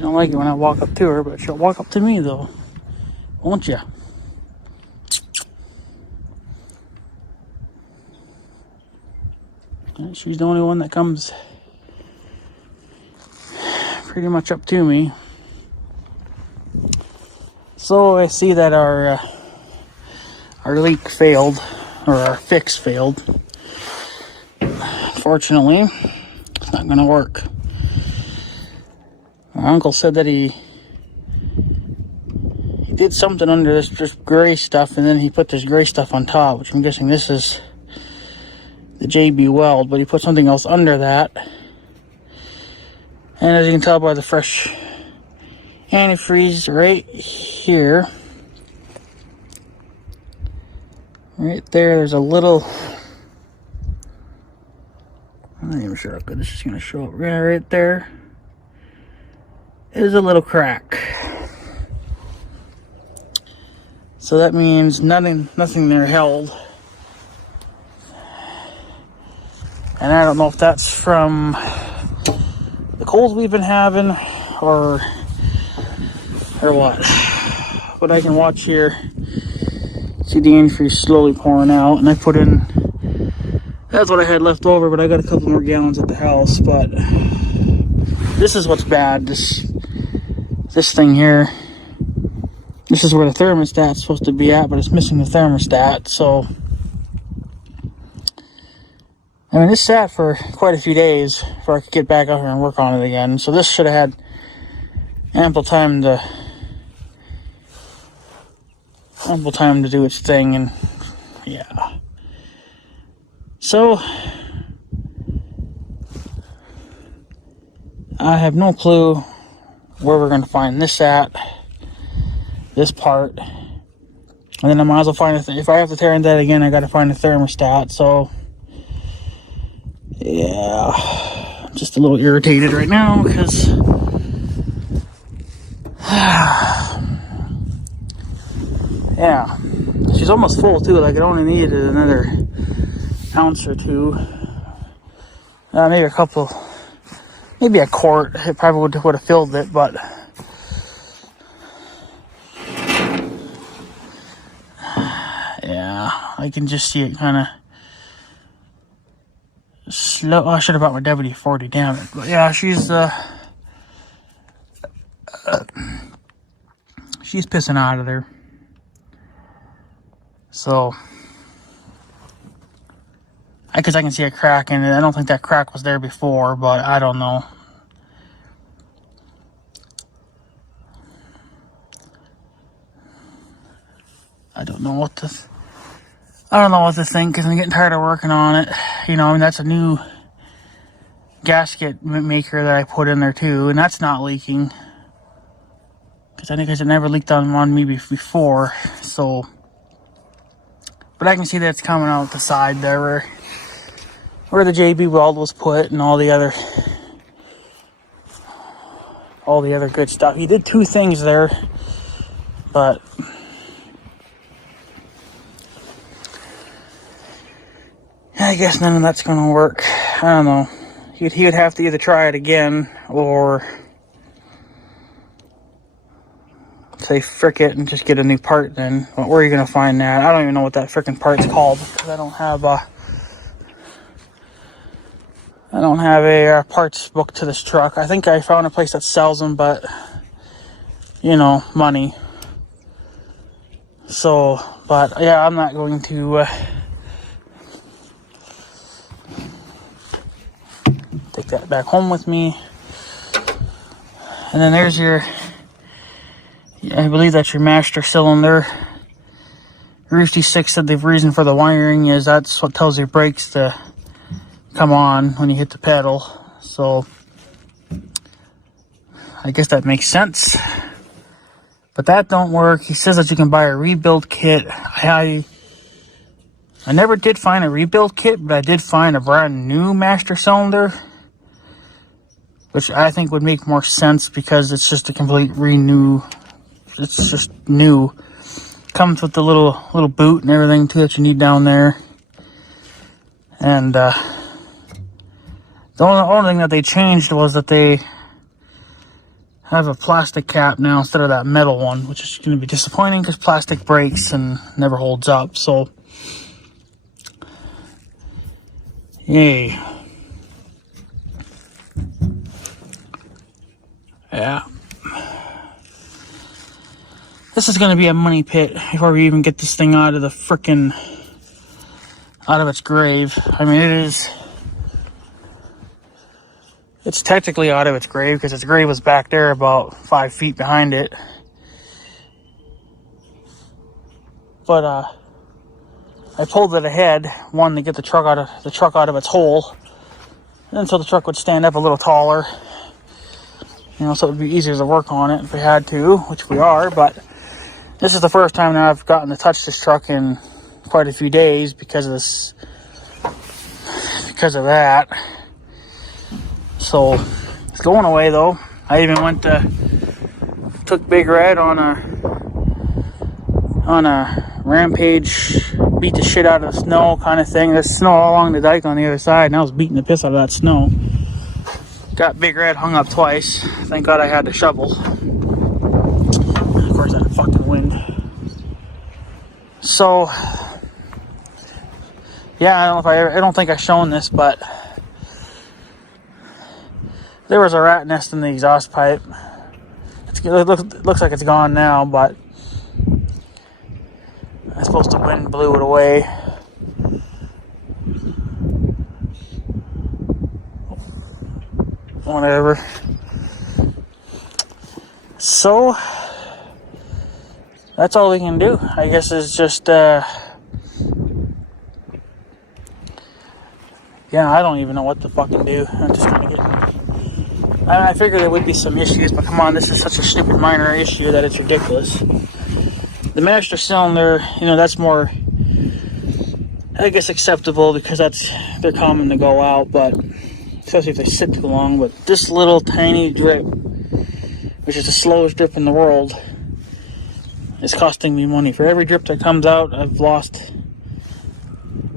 She don't like it when I walk up to her, but she'll walk up to me though. Won't ya? She's the only one that comes pretty much up to me. So I see that our leak failed, or our fix failed. Fortunately, it's not gonna work. My uncle said that he did something under this just gray stuff, and then he put this gray stuff on top, which I'm guessing this is the JB Weld, but he put something else under that. And as you can tell by the fresh antifreeze right here, right there's a little, I'm not even sure how good this is going to show up. Right there is a little crack. So that means nothing there held. And I don't know if that's from the colds we've been having or what. But I can watch here, see the antifreeze slowly pouring out, and I put in, that's what I had left over, but I got a couple more gallons at the house. But this is what's bad, this thing here. This is where the thermostat's supposed to be at, but it's missing the thermostat. So I mean, this sat for quite a few days before I could get back out here and work on it again. So this should have had ample time to do its thing, and yeah. So I have no clue where we're going to find this at, this part. And then I might as well find if I have to tear in that again, I got to find a thermostat. So yeah, I'm just a little irritated right now because yeah, she's almost full too. Like, it only needed another ounce or two, maybe a couple, maybe a quart. It probably would have filled it, but yeah, I can just see it kind of slow. Oh, I should have brought my WD-40, damn it. But yeah, she's pissing out of there. So because I can see a crack in it. I don't think that crack was there before, but I don't know. I don't know what to think, because I'm getting tired of working on it. You know, I mean, that's a new gasket maker that I put in there too, and that's not leaking, because I think it never leaked on me before. So, but I can see that it's coming out the side there where the JB Weld was put, and all the other good stuff. He did two things there, but I guess none of that's gonna work. I don't know. He would have to either try it again or say frick it and just get a new part then. But where are you gonna find that? I don't even know what that frickin' part's called, because I don't have a parts book to this truck. I think I found a place that sells them, but you know, money. So, but yeah, I'm not going to take that back home with me. And then there's your, I believe that's your master cylinder. Roosty 6 said the reason for the wiring is that's what tells your brakes to come on when you hit the pedal. So I guess that makes sense. But that don't work. He says that you can buy a rebuild kit. I never did find a rebuild kit, but I did find a brand new master cylinder, which I think would make more sense because it's just a complete renew. It's just new. Comes with the little boot and everything too that you need down there. And the only thing that they changed was that they I have a plastic cap now instead of that metal one, which is going to be disappointing because plastic breaks and never holds up. So, yay. Yeah. This is going to be a money pit before we even get this thing out of the frickin' out of its grave. I mean, it's technically out of its grave because its grave was back there about 5 feet behind it. But I pulled it ahead, one, to get the truck out of its hole, and so the truck would stand up a little taller. You know, so it would be easier to work on it if we had to, which we are. But this is the first time now I've gotten to touch this truck in quite a few days because of this, because of that. So it's going away though. I even took Big Red on a rampage, beat the shit out of the snow kind of thing. There's snow all along the dike on the other side, and I was beating the piss out of that snow. Got Big Red hung up twice. Thank God I had the shovel. Of course, that fucking wind. So, yeah, I don't think I've shown this, but there was a rat nest in the exhaust pipe. It looks like it's gone now, but I suppose the wind blew it away. Whatever. So that's all we can do, I guess, is just yeah, I don't even know what to fucking do. I'm just gonna get, I figured there would be some issues, but come on, this is such a stupid minor issue that it's ridiculous. The master cylinder, you know, that's more, I guess, acceptable because they're common to go out, but especially if they sit too long. But this little tiny drip, which is the slowest drip in the world, is costing me money. For every drip that comes out, I've lost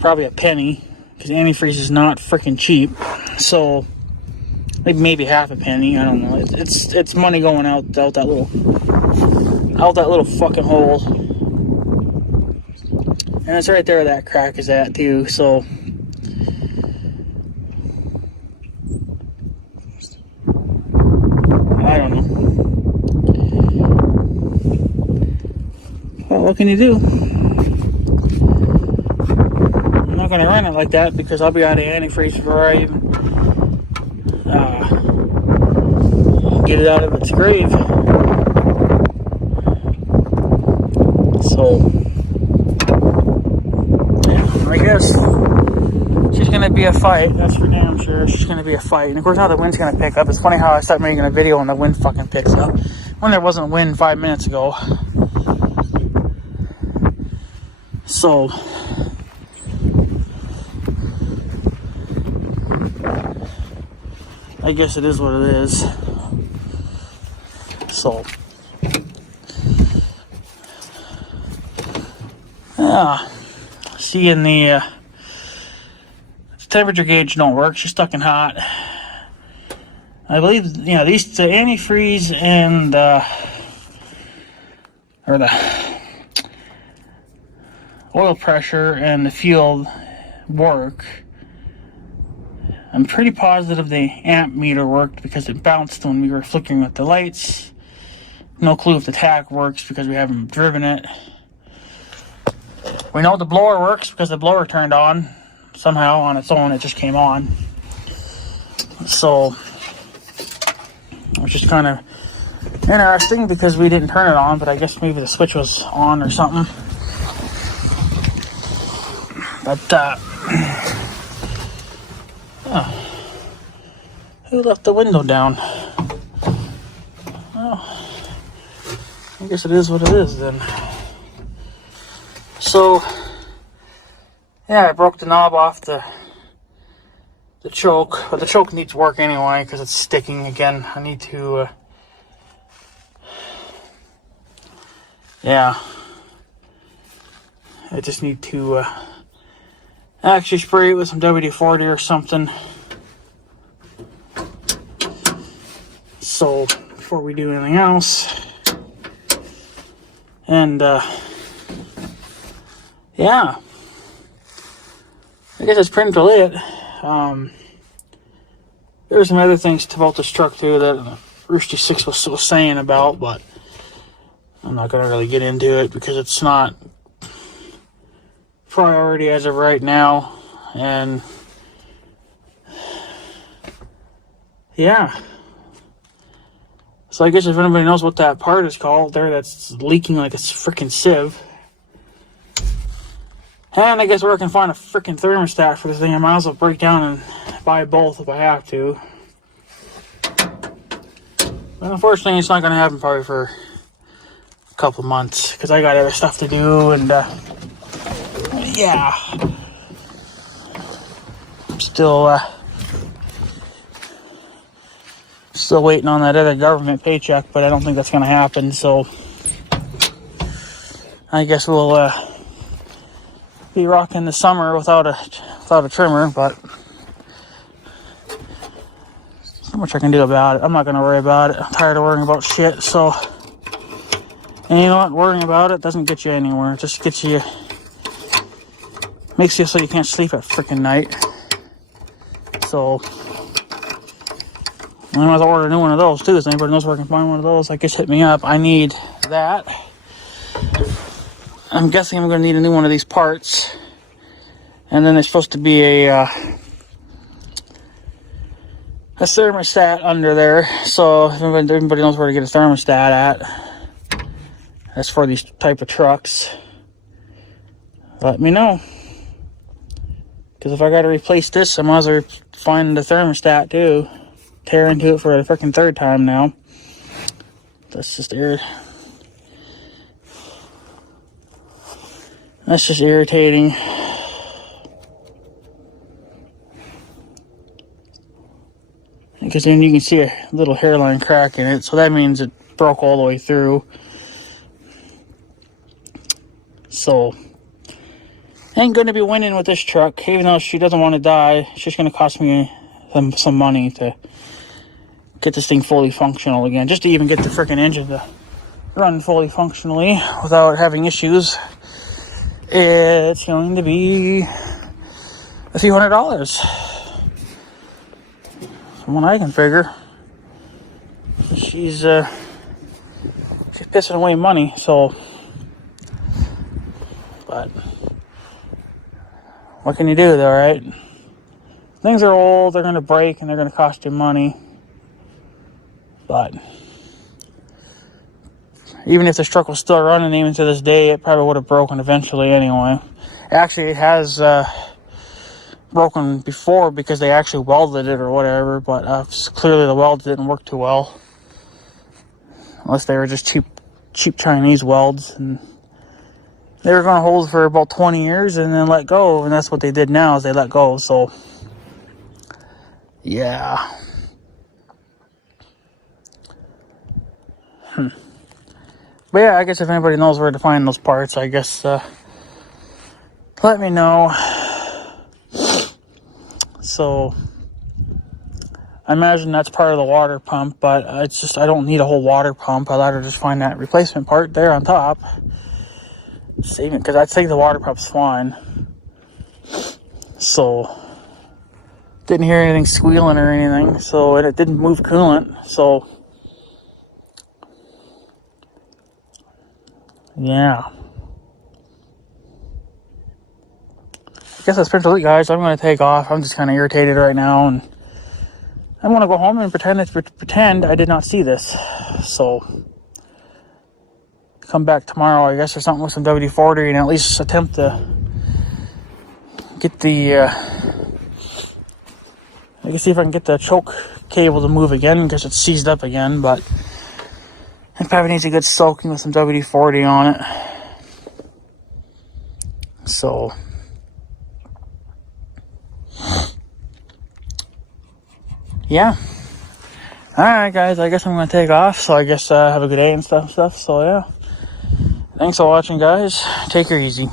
probably a penny, because antifreeze is not freaking cheap. So maybe half a penny, I don't know. It's money going out that little fucking hole. And it's right there that crack is at too. So I don't know. Well, what can you do? I'm not going to run it like that because I'll be out of antifreeze before I even get it out of its grave. So, yeah, I guess she's going to be a fight. That's for damn sure. She's going to be a fight. And of course, now the wind's going to pick up. It's funny how I start making a video and the wind fucking picks up when there wasn't wind 5 minutes ago. So, I guess it is what it is. So, yeah, seeing the temperature gauge don't work. She's stuck in hot. I believe, you know, the antifreeze and or the oil pressure and the fuel work. I'm pretty positive the amp meter worked because it bounced when we were flickering with the lights. No clue if the tach works because we haven't driven it. We know the blower works because the blower turned on somehow on its own. It just came on. So it was just kind of interesting because we didn't turn it on, but I guess maybe the switch was on or something. But who left the window down? Well, I guess it is what it is then. So, yeah, I broke the knob off the choke, but the choke needs work anyway because it's sticking again. I need to, yeah, I just need to actually spray it with some WD-40 or something. So, before we do anything else. And, yeah. I guess that's pretty much it. There's some other things about this truck, too, that Roosty 6 was saying about, but I'm not going to really get into it because it's not priority as of right now. And yeah, so I guess if anybody knows what that part is called there that's leaking like a freaking sieve, and I guess where I can find a freaking thermostat for this thing, I might as well break down and buy both if I have to. But unfortunately it's not going to happen probably for a couple months because I got other stuff to do. And yeah, I'm still waiting on that other government paycheck, but I don't think that's going to happen. So I guess we'll be rocking the summer without a trimmer. But not much I can do about it. I'm not going to worry about it. I'm tired of worrying about shit. So, and you know what? Worrying about it doesn't get you anywhere. It just gets you, makes you so you can't sleep at freaking night. So I might as well order a new one of those too. If anybody knows where I can find one of those, I guess hit me up. I need that. I'm guessing I'm going to need a new one of these parts. And then there's supposed to be a thermostat under there. So if everybody knows where to get a thermostat at, that's for these type of trucks, let me know. Because if I got to replace this, I might as well find the thermostat too. Tear into it for the freaking third time now. That's just irritating. Because then you can see a little hairline crack in it, so that means it broke all the way through. So ain't gonna be winning with this truck, even though she doesn't want to die. It's just gonna cost me some money to get this thing fully functional again, just to even get the freaking engine to run fully functionally without having issues. It's going to be a few $100s, from what I can figure. She's pissing away money, so. But what can you do though, right? Things are old, they're going to break, and they're going to cost you money. But even if this truck was still running even to this day, it probably would have broken eventually anyway. Actually, it has broken before because they actually welded it or whatever, but clearly the welds didn't work too well. Unless they were just cheap Chinese welds, and they were going to hold for about 20 years and then let go, and that's what they did now, is they let go. So yeah. But yeah, I guess if anybody knows where to find those parts, I guess let me know. So I imagine that's part of the water pump, but it's just I don't need a whole water pump. I'd rather just find that replacement part there on top. Save it, because I think the water pump's fine. So didn't hear anything squealing or anything, so it didn't move coolant. So yeah, I guess that's pretty much it, guys. I'm going to take off. I'm just kind of irritated right now, and I want to go home and pretend I did not see this. So come back tomorrow, I guess, or something with some WD-40, and at least attempt to get the I can see if I can get the choke cable to move again, because it's seized up again. But it probably needs a good soaking with some WD-40 on it. So yeah. Alright, guys, I guess I'm going to take off. So I guess have a good day and stuff. So yeah. Thanks for watching, guys. Take her easy.